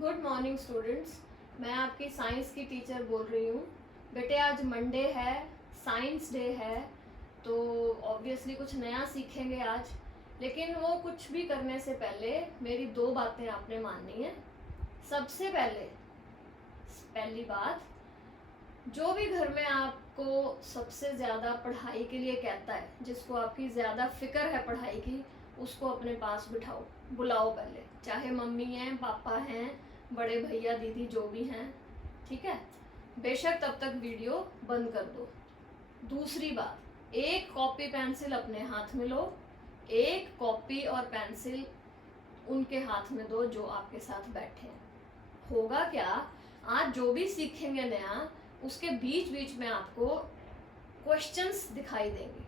Good morning students. मैं आपकी science की टीचर बोल रही हूँ। बेटे आज मंडे है, साइंस डे है, तो ऑब्वियसली कुछ नया सीखेंगे आज। लेकिन वो कुछ भी करने से पहले मेरी दो बातें आपने माननी है। सबसे पहली बात, जो भी घर में आपको सबसे ज़्यादा पढ़ाई के लिए कहता है, जिसको आपकी ज़्यादा फिक्र है पढ़ाई की, उसको अपने पास बिठाओ, बुलाओ पहले। चाहे मम्मी हैं, पापा हैं, बड़े भैया दीदी जो भी हैं, ठीक है। बेशक तब तक वीडियो बंद कर दो। दूसरी बात, एक कॉपी पेंसिल अपने हाथ में लो, एक कॉपी और पेंसिल उनके हाथ में दो जो आपके साथ बैठे हैं। होगा क्या, आज जो भी सीखेंगे नया, उसके बीच बीच में आपको क्वेश्चंस दिखाई देंगे।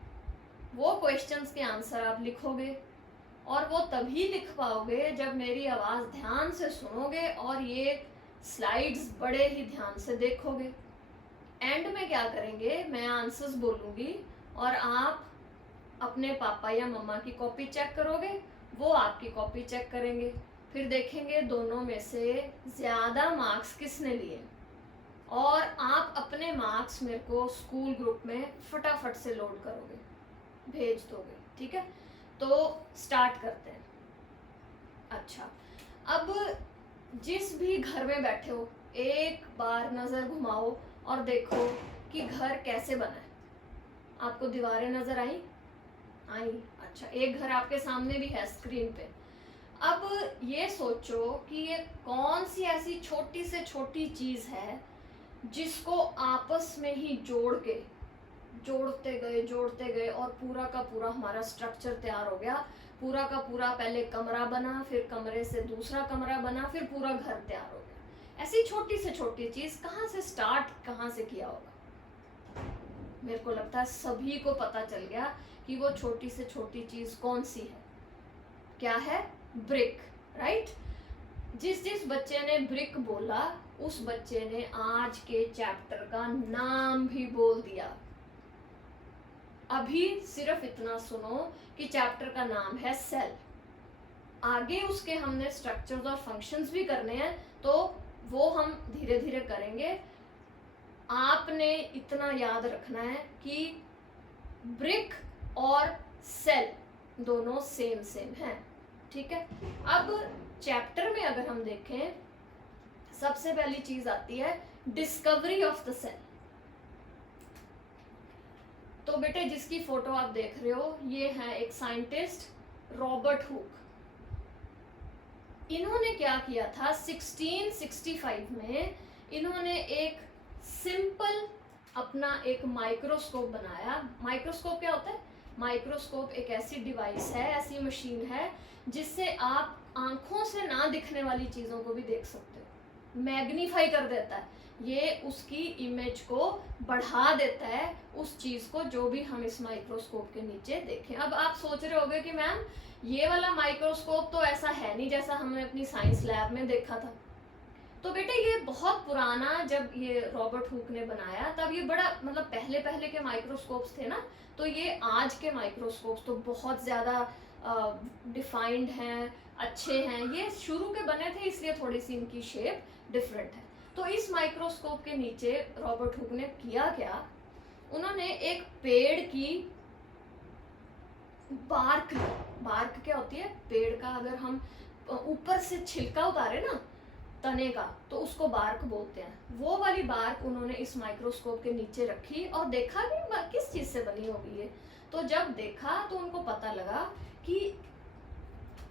वो क्वेश्चंस के आंसर आप लिखोगे, और वो तभी लिख पाओगे जब मेरी आवाज़ ध्यान से सुनोगे और ये स्लाइड्स बड़े ही ध्यान से देखोगे। एंड में क्या करेंगे, मैं आंसर्स बोलूँगी और आप अपने पापा या मम्मा की कॉपी चेक करोगे, वो आपकी कॉपी चेक करेंगे। फिर देखेंगे दोनों में से ज़्यादा मार्क्स किसने लिए, और आप अपने मार्क्स मेरे को स्कूल ग्रुप में फटाफट से लोड करोगे, भेज दोगे, ठीक है। तो स्टार्ट करते हैं। अच्छा, अब जिस भी घर में बैठे हो, एक बार नज़र घुमाओ और देखो कि घर कैसे बना है। आपको दीवारें नज़र आई? अच्छा, एक घर आपके सामने भी है स्क्रीन पे। अब ये सोचो कि ये कौन सी ऐसी छोटी से छोटी चीज़ है जिसको आपस में ही जोड़ते गए और पूरा का पूरा हमारा स्ट्रक्चर तैयार हो गया। पूरा का पूरा पहले कमरा बना, फिर कमरे से दूसरा कमरा बना, फिर पूरा घर तैयार हो गया। ऐसी छोटी से छोटी चीज़ कहाँ से किया होगा? मेरे को लगता है सभी को पता चल गया कि वो छोटी से छोटी चीज़ कौन सी है। क्या है? Brick, right. जिस बच्चे ने ब्रिक बोला, उस बच्चे ने आज के चैप्टर का नाम भी बोल दिया। अभी सिर्फ इतना सुनो कि चैप्टर का नाम है सेल। आगे उसके हमने स्ट्रक्चर्स और फंक्शंस भी करने हैं, तो वो हम धीरे धीरे करेंगे। आपने इतना याद रखना है कि ब्रिक और सेल दोनों सेम हैं, ठीक है। अब चैप्टर में अगर हम देखें, सबसे पहली चीज आती है डिस्कवरी ऑफ द सेल। तो बेटे जिसकी फोटो आप देख रहे हो, ये है एक साइंटिस्ट रॉबर्ट हुक। इन्होंने क्या किया था, 1665 में इन्होंने एक सिंपल अपना एक माइक्रोस्कोप बनाया। माइक्रोस्कोप क्या होता है? माइक्रोस्कोप एक ऐसी डिवाइस है, ऐसी मशीन है जिससे आप आंखों से ना दिखने वाली चीज़ों को भी देख सकते हो। मैग्नीफाई कर देता है, ये उसकी इमेज को बढ़ा देता है, उस चीज़ को जो भी हम इस माइक्रोस्कोप के नीचे देखें। अब आप सोच रहे होंगे कि मैम ये वाला माइक्रोस्कोप तो ऐसा है नहीं जैसा हमने अपनी साइंस लैब में देखा था। तो बेटे ये बहुत पुराना, जब ये रॉबर्ट हुक ने बनाया तब ये बड़ा मतलब पहले के माइक्रोस्कोप्स थे ना, तो ये आज के माइक्रोस्कोप्स तो बहुत ज़्यादा डिफाइंड हैं, अच्छे हैं। ये शुरू के बने थे, इसलिए थोड़ी सी इनकी शेप डिफरेंट है। तो इस माइक्रोस्कोप के नीचे रॉबर्ट हुक ने किया क्या, उन्होंने एक पेड़ की बार्क क्या होती है? पेड़ का अगर हम ऊपर से छिलका उतारे ना तने का, तो उसको बार्क बोलते हैं। वो वाली बार्क उन्होंने इस माइक्रोस्कोप के नीचे रखी और देखा कि किस चीज़ से बनी होगी ये। तो जब देखा तो उनको पता लगा कि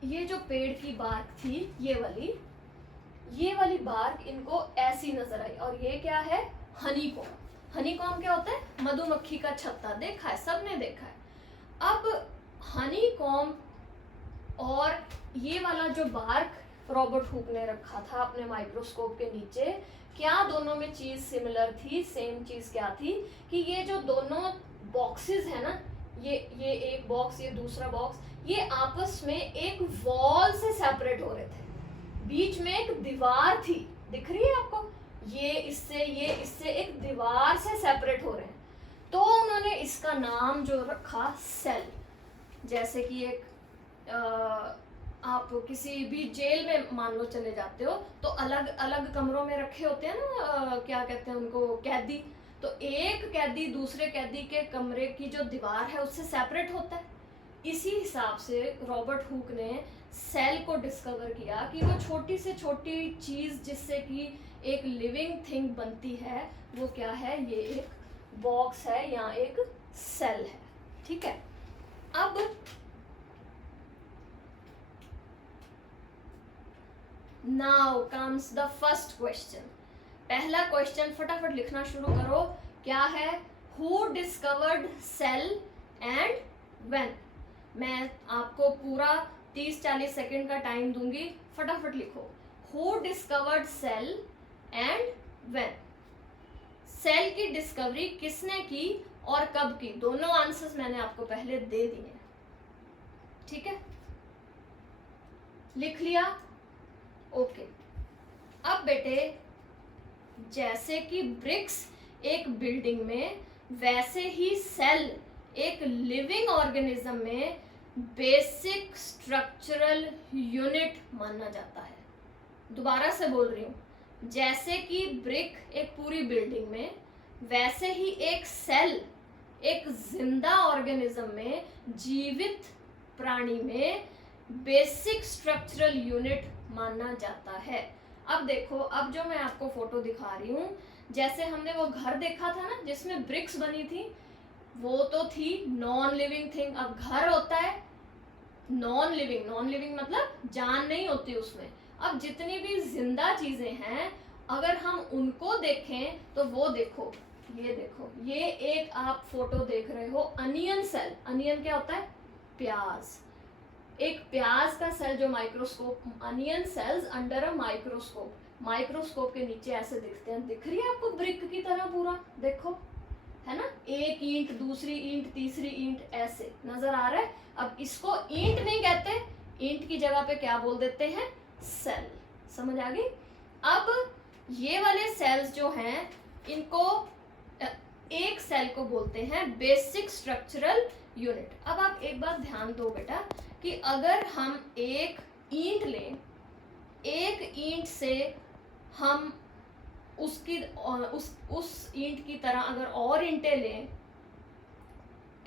ये जो पेड़ की बार्क थी, ये वाली बार्क इनको ऐसी नजर आई। और ये क्या है? हनीकॉम्ब। हनीकॉम्ब क्या होता है? मधुमक्खी का छत्ता। देखा है, सबने देखा है। अब हनीकॉम्ब और ये वाला जो बार्क रॉबर्ट हुक ने रखा था अपने माइक्रोस्कोप के नीचे, क्या दोनों में चीज सिमिलर थी? सेम चीज क्या थी कि ये जो दोनों बॉक्सेस है ना, ये एक बॉक्स, ये दूसरा बॉक्स, ये आपस में एक वॉल से सेपरेट हो रहे थे। बीच में एक दीवार थी, दिख रही है आपको? ये इससे एक दीवार से सेपरेट हो रहे हैं। तो उन्होंने इसका नाम जो रखा सेल, जैसे कि एक आप किसी भी जेल में मान लो चले जाते हो तो अलग अलग कमरों में रखे होते हैं ना, क्या कहते हैं उनको, कैदी। तो एक कैदी दूसरे कैदी के कमरे की जो दीवार है उससे सेपरेट होता है। इसी हिसाब से रॉबर्ट हुक ने सेल को डिस्कवर किया कि वो छोटी से छोटी चीज जिससे कि एक लिविंग थिंग बनती है वो क्या है, ये एक बॉक्स है या एक सेल है। ठीक है, अब now comes the first question. पहला क्वेश्चन फटाफट लिखना शुरू करो। क्या है? Who discovered cell and when. मैं आपको पूरा 30-40 सेकेंड का टाइम दूंगी, फटाफट लिखो। Who discovered cell and when. Cell की डिस्कवरी किसने की और कब की? दोनों आंसर्स मैंने आपको पहले दे दिए। ठीक है, लिख लिया? ओके। अब बेटे, जैसे कि ब्रिक्स एक बिल्डिंग में, वैसे ही सेल एक लिविंग ऑर्गेनिज्म में बेसिक स्ट्रक्चरल यूनिट माना जाता है। दोबारा से बोल रही हूँ, जैसे कि ब्रिक एक पूरी बिल्डिंग में, वैसे ही एक सेल एक जिंदा ऑर्गेनिज्म में, जीवित प्राणी में बेसिक स्ट्रक्चरल यूनिट माना जाता है। अब देखो, अब जो मैं आपको फोटो दिखा रही हूँ, जैसे हमने वो घर देखा था ना जिसमें ब्रिक्स बनी थी, वो तो थी नॉन लिविंग थिंग। अब घर होता है नॉन लिविंग, नॉन लिविंग मतलब जान नहीं होती उसमें। अब जितनी भी जिंदा चीजें हैं, अगर हम उनको देखें तो वो देखो, ये देखो, ये एक आप फोटो देख रहे हो अनियन सेल। अनियन क्या होता है? प्याज। एक प्याज का सेल जो microscope, onion sales under a microscope, microscope के नीचे ऐसे दिखते हैं। दिख रही है आपको ब्रिक की तरह पूरा? देखो, है ना, एक ईंट, दूसरी ईंट, तीसरी ईंट, ऐसे नजर आ रहा है। अब इसको ईंट नहीं कहते, ईंट की जगह पे क्या बोल देते हैं? सेल। समझ आ गई? अब ये वाले सेल्स जो हैं, इनको एक सेल को बोलते हैं बेसिक स्ट्रक्चरल यूनिट। अब आप एक बात ध्यान दो बेटा, कि अगर हम एक ईंट लें, एक ईंट से हम उसकी उस ईंट की तरह अगर और ईंटें लें,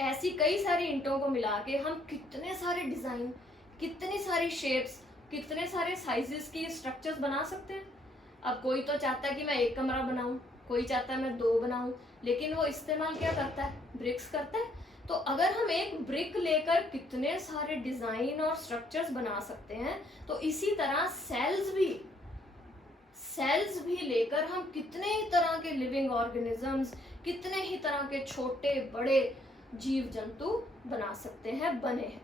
ऐसी कई सारी ईंटों को मिला के हम कितने सारे डिजाइन, कितनी सारी शेप्स, कितने सारे साइजेस की स्ट्रक्चर्स बना सकते हैं। अब कोई तो चाहता है कि मैं एक कमरा बनाऊं, कोई चाहता है मैं 2 बनाऊं, लेकिन वो इस्तेमाल क्या करता है? ब्रिक्स करता है। तो अगर हम एक ब्रिक लेकर कितने सारे डिजाइन और स्ट्रक्चर्स बना सकते हैं, तो इसी तरह सेल्स भी लेकर हम कितने ही तरह के लिविंग ऑर्गेनिजम्स, कितने ही तरह के छोटे बड़े जीव जंतु बना सकते हैं, बने हैं।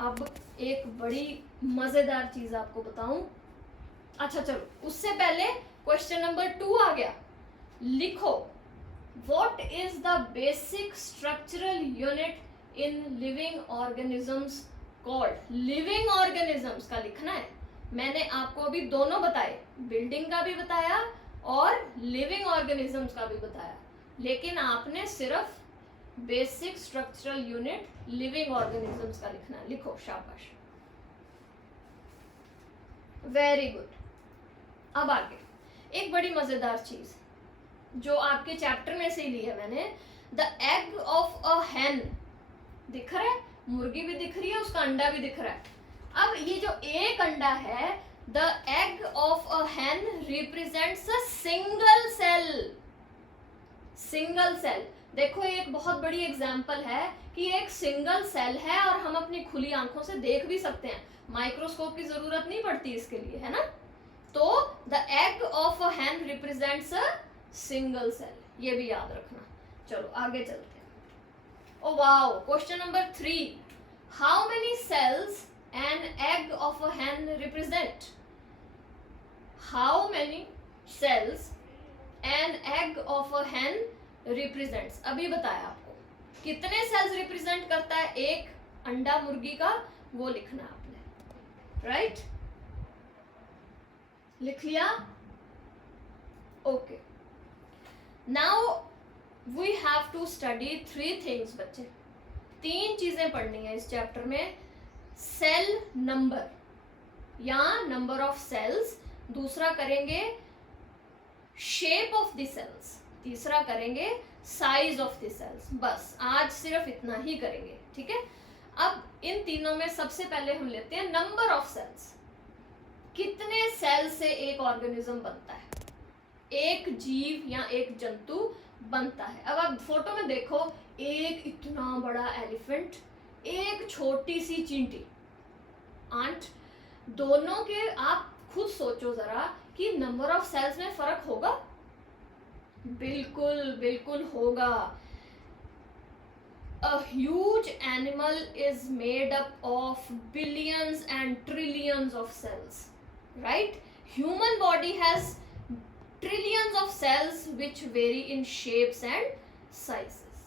अब एक बड़ी मजेदार चीज आपको बताऊं। अच्छा चलो, उससे पहले क्वेश्चन नंबर 2 आ गया। लिखो, what is the basic structural unit in living organisms called. Living organisms का लिखना है। मैंने आपको अभी दोनों बताए, बिल्डिंग का भी बताया और लिविंग ऑर्गेनिजम्स का भी बताया, लेकिन आपने सिर्फ basic structural unit living organisms का लिखना है। लिखो, शाबाश, वेरी गुड। अब आगे एक बड़ी मजेदार चीज जो आपके चैप्टर में से ही ली है मैंने, द एग ऑफ अ हैन। दिख रहा है? मुर्गी भी दिख रही है, उसका अंडा भी दिख रहा है। अब ये जो एक अंडा है, the egg of a hen represents a single cell. Single cell, देखो ये एक बहुत बड़ी एग्जांपल है कि एक सिंगल सेल है और हम अपनी खुली आंखों से देख भी सकते हैं, माइक्रोस्कोप की जरूरत नहीं पड़ती इसके लिए, है ना। तो the egg of a hen represents a single cell, ये भी याद रखना। चलो आगे चलते हैं। Oh wow, question number 3, how many cells an egg of a hen represent. How many cells an egg of a hen represents. अभी बताया आपको कितने सेल्स रिप्रेजेंट करता है एक अंडा मुर्गी का, वो लिखना आपने, राइट? लिख लिया? Okay, now we have to study 3 things बच्चे। 3 चीजें पढ़नी है इस चैप्टर में। सेल नंबर, या नंबर ऑफ सेल्स, दूसरा करेंगे शेप ऑफ द सेल्स, तीसरा करेंगे साइज ऑफ द सेल्स। बस आज सिर्फ इतना ही करेंगे, ठीक है। अब इन तीनों में सबसे पहले हम लेते हैं नंबर ऑफ सेल्स। कितने सेल से एक ऑर्गेनिज्म बनता है, एक जीव या एक जंतु बनता है। अब आप फोटो में देखो, एक इतना बड़ा एलिफेंट, एक छोटी सी चींटी, आंट, दोनों के आप खुद सोचो जरा कि नंबर ऑफ सेल्स में फर्क होगा? बिल्कुल बिल्कुल होगा। A huge animal is made up of billions and trillions of cells, right? Human body has trillions of cells which vary in shapes and sizes.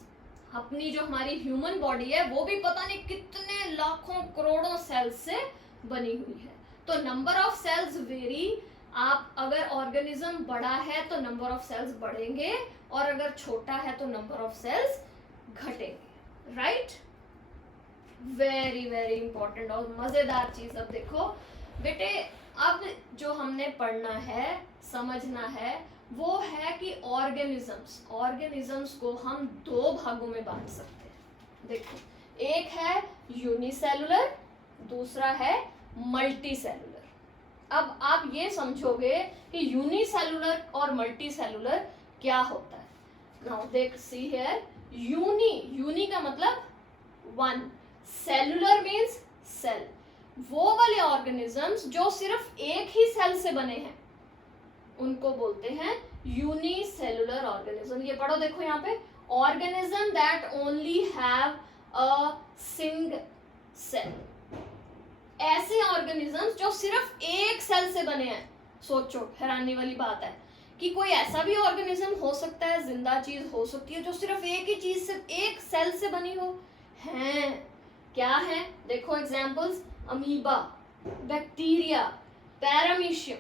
अपनी जो हमारी ह्यूमन बॉडी है वो भी पता नहीं कितने लाखों करोड़ों सेल्स से बनी हुई है। तो नंबर ऑफ सेल्स वेरी। आप अगर ऑर्गेनिज्म बड़ा है तो नंबर ऑफ सेल्स बढ़ेंगे, और अगर छोटा है तो नंबर ऑफ सेल्स घटेंगे, राइट? वेरी वेरी इंपॉर्टेंट और मजेदार चीज। अब देखो बेटे, अब जो हमने पढ़ना है, समझना है, वो है कि ऑर्गेनिजम्स को हम दो भागों में बांट सकते हैं। देखो, एक है यूनिसेलुलर, दूसरा है मल्टीसेलुलर। अब आप ये समझोगे कि यूनिसेलुलर और मल्टीसेलुलर क्या होता है। नाउ देख, सी हियर, यूनी का मतलब वन, सेलुलर मीन्स सेल। वो वाले ऑर्गेनिजम्स जो सिर्फ एक ही सेल से बने हैं उनको बोलते हैं यूनिसेलुलर ऑर्गेनिज्म। ये पढ़ो, देखो यहाँ पे, organism that only have a single cell. ऐसे ऑर्गेनिजम्स जो सिर्फ एक सेल से बने हैं। सोचो, हैरानी वाली बात है कि कोई ऐसा भी ऑर्गेनिज्म हो सकता है, जिंदा चीज हो सकती है जो सिर्फ एक ही चीज से, एक सेल से बनी हो। हैं, क्या है? देखो एग्जांपल्स, अमीबा, बैक्टीरिया, पैरामीशियम।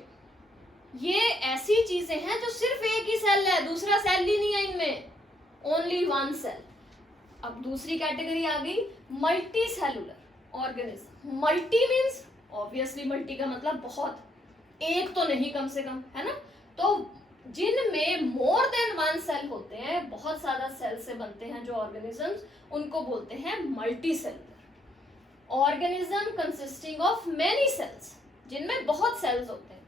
ये ऐसी चीजें हैं जो सिर्फ एक ही सेल है, दूसरा सेल ही नहीं है इनमें, ओनली वन सेल। अब दूसरी कैटेगरी आ गई multi cellular organism. Multi means obviously multi का मतलब बहुत, एक तो नहीं कम से कम, है ना। तो जिनमें मोर देन वन सेल होते हैं, बहुत सारा सेल से बनते हैं जो ऑर्गेनिजम्स, उनको बोलते हैं multi cellular. Organism consisting of many cells, जिनमें बहुत सेल्स होते हैं।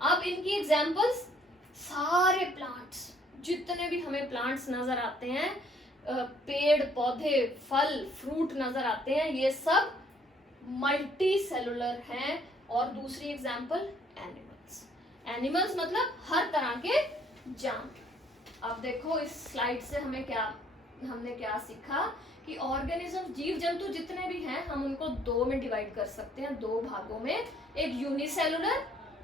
अब इनकी एग्जांपल्स, सारे प्लांट्स, जितने भी हमें प्लांट्स नजर आते हैं, पेड़ पौधे, फल फ्रूट नजर आते हैं, ये सब मल्टी सेलुलर हैं। और दूसरी एग्जांपल, एनिमल्स। एनिमल्स मतलब हर तरह के जानवर। अब देखो इस स्लाइड से हमने क्या सीखा कि ऑर्गेनिज्म, जीव जंतु जितने भी हैं, हम उनको दो में डिवाइड कर सकते हैं, दो भागों में। एक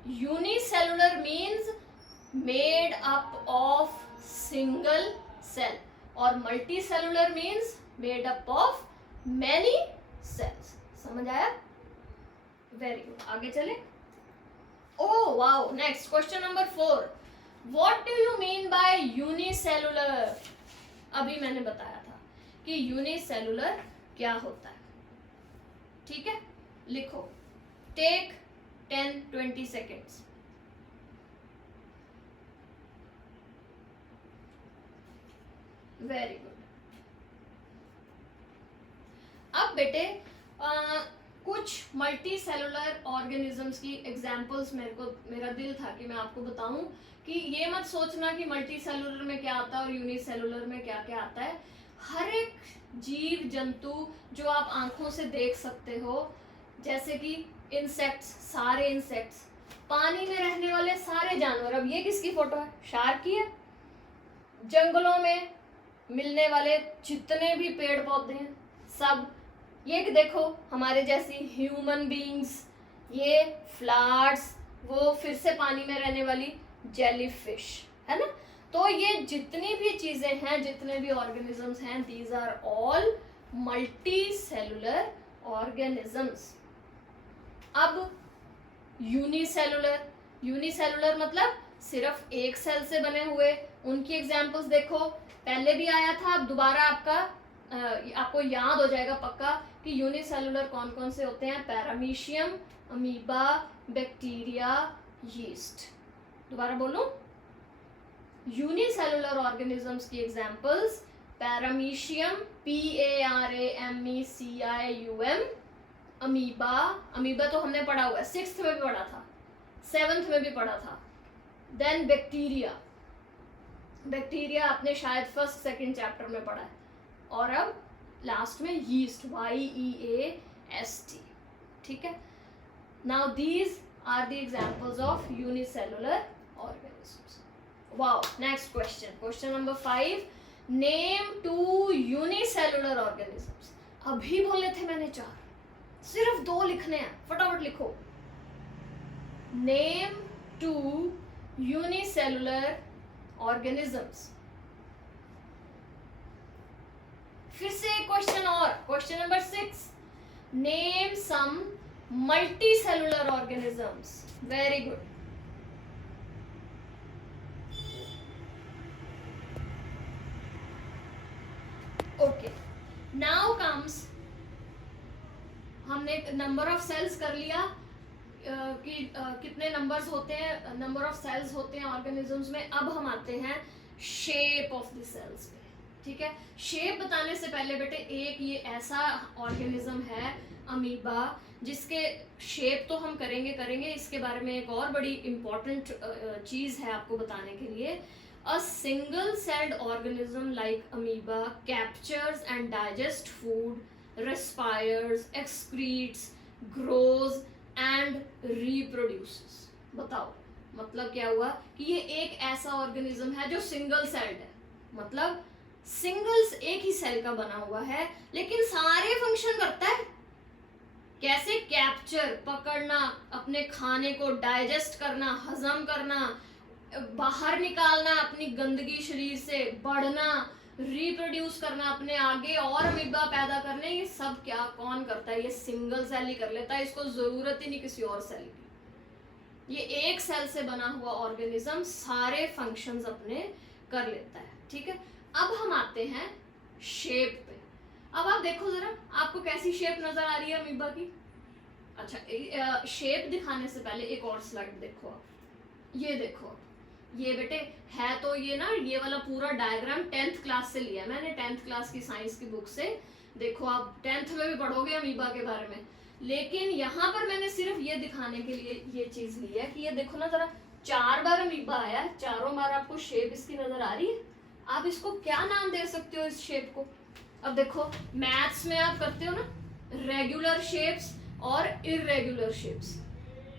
unicellular means made up of single cell, और multicellular means made up of many cells. समझ आया? वेरी गुड, आगे चले। Oh wow, next question number 4, what do you mean by unicellular? अभी मैंने बताया था कि यूनिसेलुलर क्या होता है, ठीक है। लिखो, टेक 10-20 सेकेंड्स। Very good. अब बेटे कुछ मल्टी सेलुलर ऑर्गेनिजम्स की एग्जांपल्स मेरा दिल था कि मैं आपको बताऊं, कि ये मत सोचना कि मल्टी सेलुलर में क्या आता है और यूनिसेलुलर में क्या क्या आता है। हर एक जीव जंतु जो आप आंखों से देख सकते हो, जैसे कि इंसेक्ट्स, सारे इंसेक्ट्स, पानी में रहने वाले सारे जानवर। अब ये किसकी फोटो है? शार्क की है। जंगलों में मिलने वाले जितने भी पेड़ पौधे हैं सब। ये देखो हमारे जैसी ह्यूमन बीइंग्स, ये फ्लावर्स, वो फिर से पानी में रहने वाली जेलीफिश, है ना। तो ये जितनी भी चीजें हैं, जितने भी ऑर्गेनिजम्स हैं, these are all multi cellular organisms. अब यूनिसेलुलर मतलब सिर्फ एक सेल से बने हुए, उनकी एग्जांपल्स देखो, पहले भी आया था, अब दोबारा आपको याद हो जाएगा पक्का कि यूनिसेलुलर कौन कौन से होते हैं। Paramecium, amoeba, bacteria, yeast. दोबारा बोलूं, यूनिसेलुलर ऑर्गेनिजम्स की examples paramecium, PARAMECIUM, amoeba, amoeba तो हमने पढ़ा हुआ है, 6th में भी पढ़ा था, 7th में भी पढ़ा था। देन बैक्टीरिया, बैक्टीरिया आपने शायद 1st 2nd चैप्टर में पढ़ा है। और अब लास्ट में यीस्ट, YEAST। ठीक है, now these are the examples of unicellular organisms. Wow, next question, question number 5, name 2 unicellular organisms. अभी बोले थे मैंने 4, सिर्फ 2 लिखने हैं, फटाफट लिखो। Name 2 unicellular organisms. फिर से एक क्वेश्चन और, question number 6, name some multicellular organisms. Very good. Okay, now comes, हमने नंबर ऑफ सेल्स कर लिया कि कितने नंबर्स होते हैं, नंबर ऑफ सेल्स होते हैं ऑर्गेनिजम्स में। अब हम आते हैं शेप ऑफ द सेल्स पे। ठीक है, शेप बताने से पहले बेटे, एक ये ऐसा ऑर्गेनिज्म है अमीबा, जिसके शेप तो हम करेंगे, इसके बारे में एक और बड़ी इंपॉर्टेंट चीज है आपको बताने के लिए। A single celled organism like amoeba captures and digest food, respires, excretes, grows and reproduces. बताओ, मतलब क्या हुआ कि ये एक ऐसा ऑर्गेनिज्म है जो सिंगल सेल्ड है, मतलब सिंगल्स एक ही सेल का बना हुआ है, लेकिन सारे फंक्शन करता है। कैसे? कैप्चर, पकड़ना, अपने खाने को डाइजेस्ट करना, हजम करना, बाहर निकालना अपनी गंदगी शरीर से, बढ़ना, रिप्रोड्यूस करना, अपने आगे और अमीबा पैदा करने, ये सब क्या कौन करता है? ये सिंगल सेल ही कर लेता है, इसको जरूरत ही नहीं किसी और सेल की। ये एक सेल से बना हुआ ऑर्गेनिज्म सारे फंक्शंस अपने कर लेता है। ठीक है, अब हम आते हैं शेप पे। अब आप देखो जरा, आपको कैसी शेप नजर आ रही है अमीबा की? अच्छा, शेप दिखाने से पहले एक और स्लाइड देखो आप। ये देखो, ये बेटे है तो ये ना, ये वाला पूरा डायग्राम 10th क्लास से लिया है मैंने, 10th क्लास की साइंस की बुक से। देखो, आप 10th में भी पढ़ोगे अमीबा के बारे में, लेकिन यहाँ पर मैंने सिर्फ ये दिखाने के लिए ये चीज ली है कि ये देखो ना जरा, 4 बार अमीबा आया है, चारों बार आपको शेप इसकी नजर आ रही है। आप इसको क्या नाम दे सकते हो इस शेप को? अब देखो, मैथ्स में आप करते हो ना रेगुलर शेप्स और इरेगुलर शेप्स।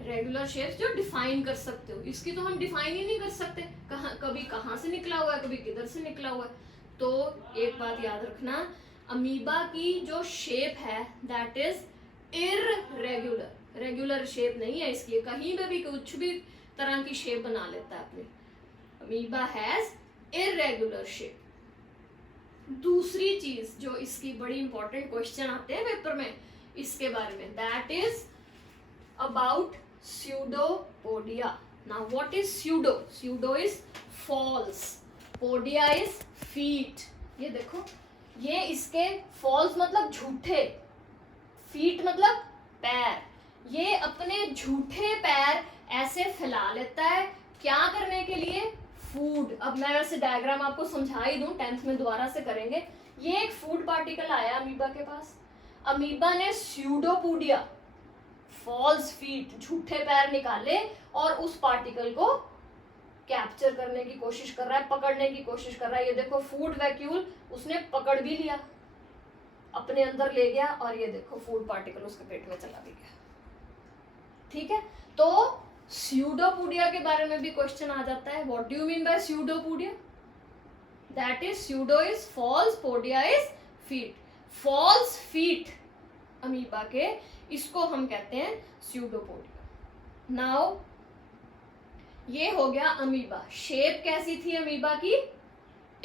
रेगुलर शेप्स जो डिफाइन कर सकते हो, इसकी तो हम डिफाइन ही नहीं कर सकते, कभी कहाँ से निकला हुआ है, कभी किधर से निकला हुआ है। तो एक बात याद रखना, अमीबा की जो शेप है that is irregular. Regular shape नहीं है इसकी, कहीं पे भी कुछ भी तरह की शेप बना लेता है अपनी। Amoeba has irregular shape. दूसरी चीज जो इसकी बड़ी इंपॉर्टेंट क्वेश्चन आते हैं पेपर में इसके बारे में, that is about pseudopodia. Now what is pseudo? Pseudo is false, podia is feet. ये देखो, ये इसके false मतलब झूठे, feet मतलब पैर। ये अपने झूठे पैर ऐसे फैला लेता है, क्या करने के लिए? फूड। अब मैं वैसे डायग्राम आपको समझा ही दूं, 10th में दोबारा से करेंगे। ये एक फूड पार्टिकल आया अमीबा के पास, अमीबा ने स्यूडोपोडिया, फॉल्स फीट, झूठे पैर निकाले और उस पार्टिकल को कैप्चर करने की कोशिश कर रहा है, पकड़ने की कोशिश कर रहा है। ये देखो, फूड वैक्यूल उसने पकड़ भी लिया, अपने अंदर ले गया, और ये देखो फूड पार्टिकल उसके पेट में चला भी गया। ठीक है, तो स्यूडोपोडिया के बारे में भी क्वेश्चन आ जाता है। What do you mean by pseudopodia? That is pseudo is false, podia is feet. False feet amoeba के, इसको हम कहते हैं स्यूडोपोडिया। नाउ ये हो गया अमीबा। शेप कैसी थी अमीबा की?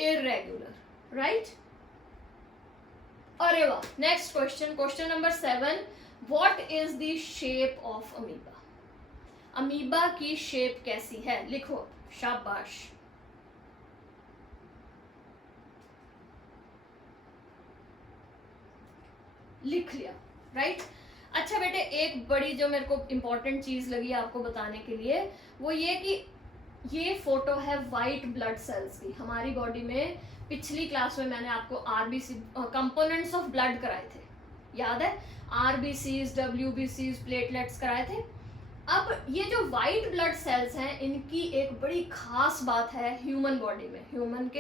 Irregular, right? अरे वाह, next question, question number 7, what is the shape of amoeba? Amoeba की शेप कैसी है? लिखो, शाबाश। लिख लिया, राइट? अच्छा बेटे, एक बड़ी जो मेरे को इम्पोर्टेंट चीज लगी आपको बताने के लिए, वो ये कि ये फोटो है वाइट ब्लड सेल्स की हमारी बॉडी में। पिछली क्लास में मैंने आपको आरबीसी कंपोनेंट्स ऑफ ब्लड कराए थे, याद है? आरबीसीज, डब्ल्यूबीसीज, प्लेटलेट्स कराए थे। अब ये जो वाइट ब्लड सेल्स हैं, इनकी एक बड़ी खास बात है ह्यूमन बॉडी में, ह्यूमन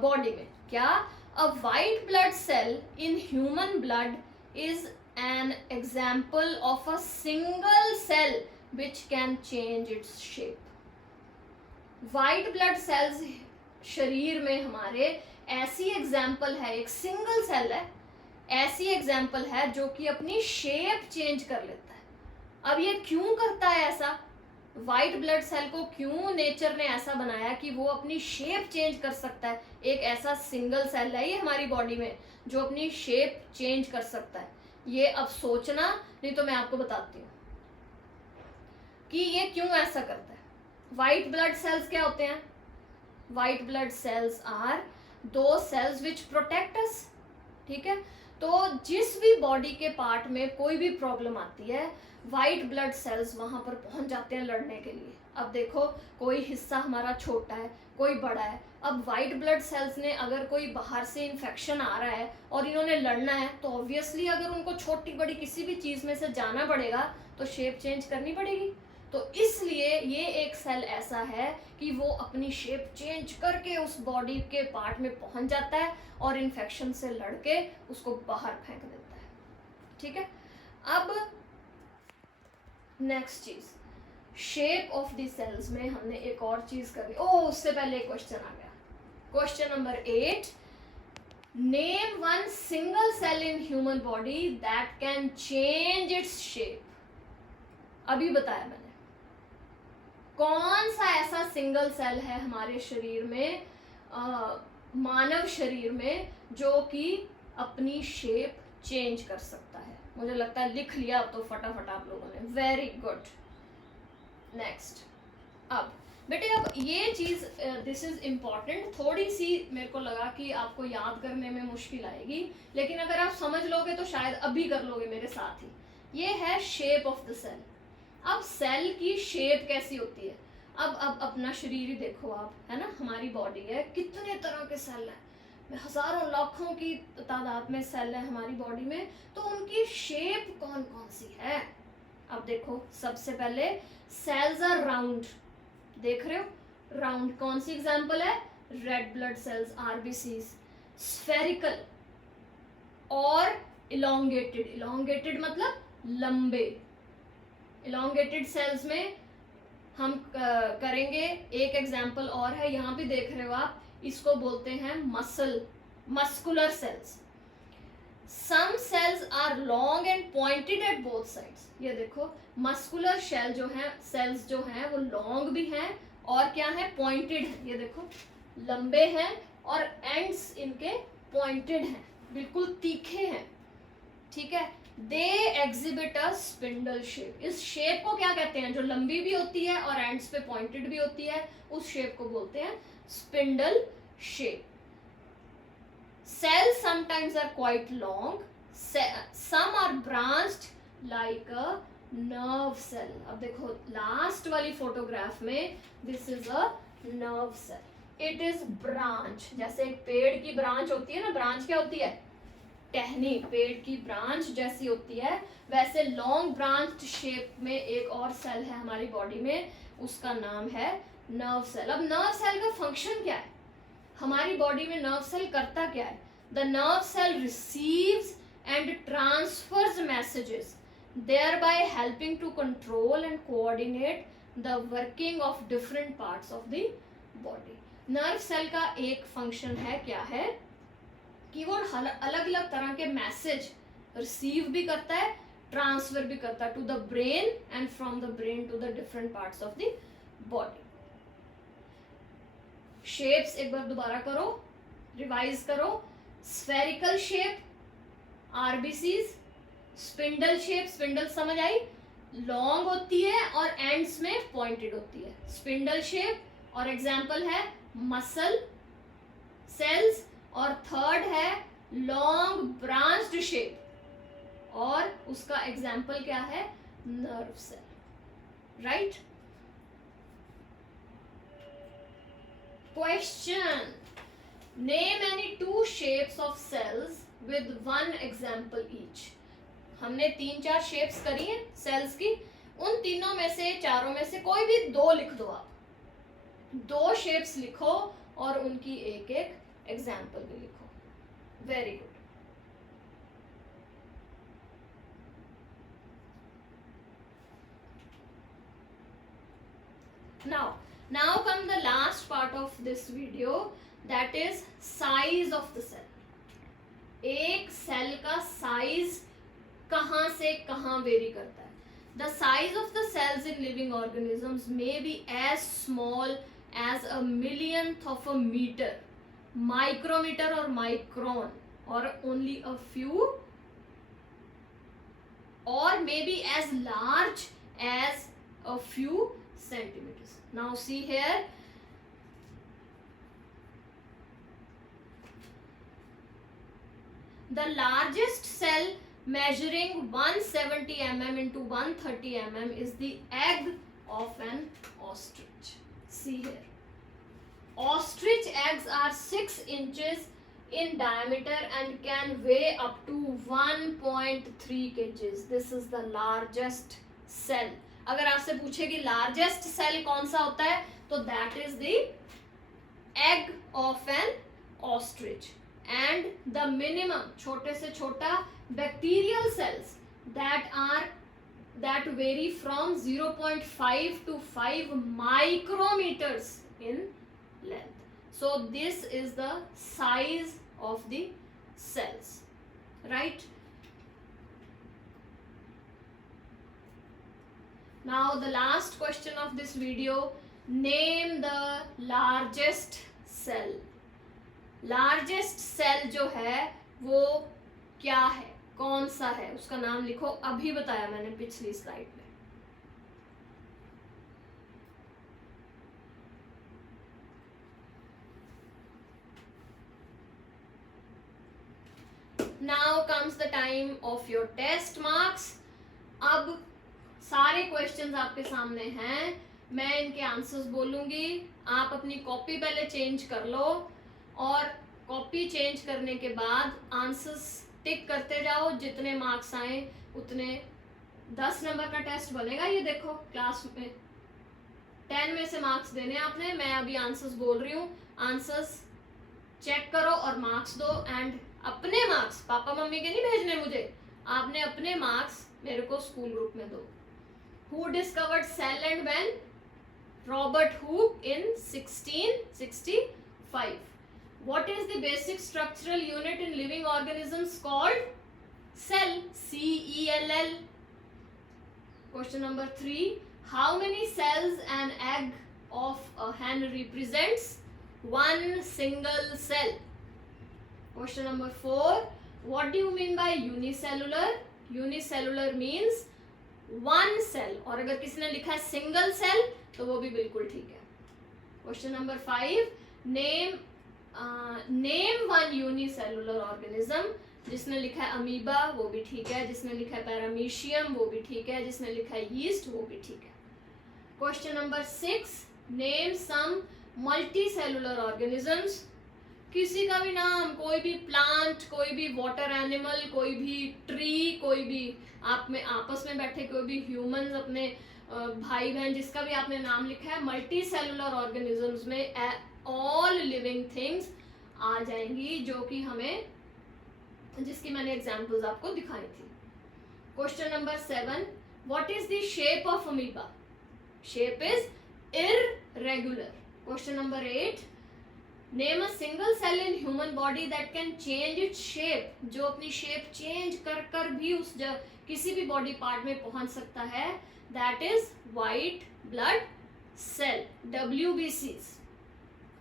बॉडी में। क्या? A white blood cell in human blood is an example of a single cell which can change its shape. White blood cells शरीर में हमारे ऐसी एग्जाम्पल है, एक सिंगल सेल है, ऐसी एग्जाम्पल है जो कि अपनी शेप चेंज कर लेता है। अब ये क्यों करता है ऐसा? व्हाइट ब्लड सेल को क्यों नेचर ने ऐसा बनाया कि वो अपनी शेप चेंज कर सकता है? एक ऐसा सिंगल सेल है ये हमारी बॉडी में जो अपनी शेप चेंज कर सकता है। ये अब सोचना, नहीं तो मैं आपको बताती हूँ कि ये क्यों ऐसा करता है। व्हाइट ब्लड सेल्स क्या होते हैं? व्हाइट ब्लड सेल्स आर दो सेल्स विच प्रोटेक्ट अस, ठीक है? तो जिस भी बॉडी के पार्ट में कोई भी प्रॉब्लम आती है, व्हाइट ब्लड सेल्स वहां पर पहुंच जाते हैं लड़ने के लिए। अब देखो, कोई हिस्सा हमारा छोटा है, कोई बड़ा है। अब व्हाइट ब्लड सेल्स ने अगर कोई बाहर से इन्फेक्शन आ रहा है और इन्होंने लड़ना है, तो ऑब्वियसली अगर उनको छोटी बड़ी किसी भी चीज में से जाना पड़ेगा तो शेप चेंज करनी पड़ेगी। तो इसलिए ये एक सेल ऐसा है कि वो अपनी शेप चेंज करके उस बॉडी के पार्ट में पहुंच जाता है और इन्फेक्शन से लड़के उसको बाहर फेंक देता है, ठीक है? अब नेक्स्ट चीज, शेप ऑफ द सेल्स में हमने एक और चीज करनी। उससे पहले एक क्वेश्चन आ गया, question number 8। Name one single cell in human body that can change its shape. अभी बताया मैंने, कौन सा ऐसा सिंगल सेल है हमारे शरीर में, मानव शरीर में, जो कि अपनी शेप चेंज कर सकता है? मुझे लगता है लिख लिया तो फटाफट आप लोगों ने, वेरी गुड। नेक्स्ट, अब बेटे, अब ये चीज दिस इज इम्पॉर्टेंट, थोड़ी सी मेरे को लगा कि आपको याद करने में मुश्किल आएगी, लेकिन अगर आप समझ लोगे तो शायद अभी कर लोगे मेरे साथ ही। ये है शेप ऑफ द सेल। अब सेल की शेप कैसी होती है? अब अपना शरीर ही देखो आप, है ना? हमारी बॉडी है, कितने तरह के सेल हैं, हजारों लाखों की तादाद में सेल है हमारी बॉडी में। तो उनकी शेप कौन कौन सी है? अब देखो, सबसे पहले सेल्स आर राउंड, देख रहे हो? राउंड कौन सी एग्जांपल है? Red blood cells, RBCs. Spherical और इलोंगेटेड, इलोंगेटेड मतलब लंबे। इलोंगेटेड सेल्स में हम करेंगे, एक एग्जांपल और है, यहाँ भी देख रहे हो आप, इसको बोलते हैं muscular cells. Some cells are long and pointed at both sides. ये देखो, मस्कुलर सेल जो है, सेल्स जो हैं वो लॉन्ग भी हैं और क्या है? पॉइंटेड है। ये देखो, लंबे हैं और एंड्स इनके पॉइंटेड हैं, बिल्कुल तीखे हैं, ठीक है? They exhibit a spindle shape. इस शेप को क्या कहते हैं? जो लंबी भी होती है और एंड्स पे पॉइंटेड भी होती है, उस शेप को बोलते हैं spindle shape. Cells sometimes are quite long, some are branched like a nerve cell. अब देखो लास्ट वाली फोटोग्राफ में, this is a nerve cell. It is branch, जैसे एक पेड़ की ब्रांच होती है ना, ब्रांच क्या होती है? टहनी, पेड़ की ब्रांच जैसी होती है, वैसे लॉन्ग ब्रांच शेप में एक और सेल है हमारी बॉडी में, उसका नाम है नर्व सेल। अब नर्व सेल का फंक्शन क्या है? हमारी बॉडी में नर्व सेल करता क्या है? The nerve cell receives and transfers messages, thereby helping to control and coordinate the working of different parts of the body. Nerve cell का एक फंक्शन है, क्या है? कि वो अलग अलग तरह के मैसेज रिसीव भी करता है, ट्रांसफर भी करता है to the brain and from the brain to the different parts of the body. Shapes एक बार दोबारा करो, रिवाइज करो। Spherical shape RBCs, spindle shape, spindle समझ आई, लॉन्ग होती है और एंड्स में पॉइंटेड होती है, स्पिंडल शेप। और एग्जांपल है मसल सेल्स। और थर्ड है लॉन्ग ब्रांच्ड शेप, और उसका एग्जाम्पल क्या है, nerve cell, right. Question, name any two shapes of cells with one example each. हमने 3-4 शेप्स करी हैं सेल्स की, उन तीनों में से, चारों में से कोई भी 2 लिख दो। आप 2 शेप्स लिखो और उनकी एक एक एग्जाम्पल भी लिखो। Very good. Now come the last part of this video, that is size of the cell. एक सेल का साइज कहां से कहां वेरी करता है। The size of the cells in living organisms may be as small as a millionth of a meter, micrometer or micron, or only a few, or maybe as large as a few centimeters. Now see here, the largest cell measuring 170 mm into 130 mm is the egg of an ostrich. See here, ostrich eggs are 6 inches in diameter and can weigh up to 1.3 kgs. This is the largest cell. अगर आपसे पूछे कि largest cell कौन सा होता है, तो that is the egg of N ostrich. And the minimum, छोटे से छोटा bacterial cells that vary from 0.5 to 5 micrometers in length. So this is the size of the cells, right? Now the last question of this video, name the largest cell. Largest cell जो है वो क्या है, कौन सा है, उसका नाम लिखो। अभी बताया मैंने पिछली स्लाइड में। Now comes the time of your test marks. अब सारे क्वेश्चंस आपके सामने हैं, मैं इनके आंसर्स बोलूंगी, आप अपनी कॉपी पहले चेंज कर लो, और कॉपी चेंज करने के बाद आंसर्स टिक करते जाओ। जितने मार्क्स आए उतने 10 नंबर का टेस्ट बनेगा। ये देखो क्लास में 10 में से मार्क्स देने आपने। मैं अभी आंसर्स बोल रही हूँ, आंसर्स चेक करो और मार्क्स दो। एंड अपने मार्क्स पापा मम्मी के नहीं भेजने मुझे, आपने अपने मार्क्स मेरे को स्कूल ग्रुप में दो। Who discovered cell and when? Robert Hooke in 1665. What is the basic structural unit in living organisms called? Cell. C-E-L-L. Question number 3. How many cells an egg of a hen represents? 1 single cell. Question number 4. What do you mean by unicellular? Unicellular means 1 cell, और अगर किसी ने लिखा है single cell तो वो भी बिल्कुल ठीक है। Question number 5, name 1 unicellular organism. जिसने लिखा है अमीबा वो भी ठीक है, जिसने लिखा है पैरामीशियम वो भी ठीक है, जिसने लिखा है यीस्ट वो भी ठीक है। Question number 6, name some multi cellular organisms. किसी का भी नाम, कोई भी प्लांट, कोई भी वाटर एनिमल, कोई भी ट्री, कोई भी आप में आपस में बैठे कोई भी ह्यूमंस, अपने भाई बहन, जिसका भी आपने नाम लिखा है, मल्टी सेलुलर ऑर्गेनिजम्स में ऑल लिविंग थिंग्स आ जाएंगी, जो कि हमें, जिसकी मैंने एग्जांपल्स आपको दिखाई थी। Question number 7, what is the shape of amoeba? Shape is irregular. Question number 8, name a single cell in human body that can change its shape, जो अपनी शेप चेंज कर कर भी उस किसी भी बॉडी पार्ट में पहुंच सकता है, that is white blood cell, WBCs।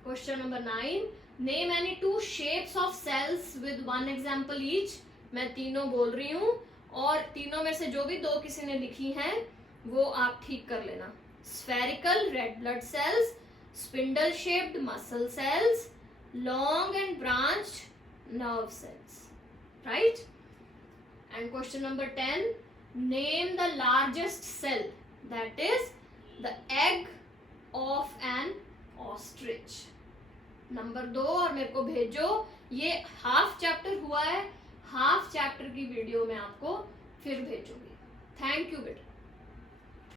Question number 9, name any 2 shapes of cells with 1 example each. मैं तीनों बोल रही हूं और तीनों में से जो भी 2 किसी ने लिखी हैं वो आप ठीक कर लेना। Spherical red blood cells, spindle shaped muscle cells, long and branched nerve cells, right? And question number 10, name the largest cell, that is the egg of an ostrich. Number 2 और मेरे को भेजो, ये हाफ चैप्टर हुआ है, half chapter की video मैं आपको फिर भेजूंगी. थैंक यू बेटा.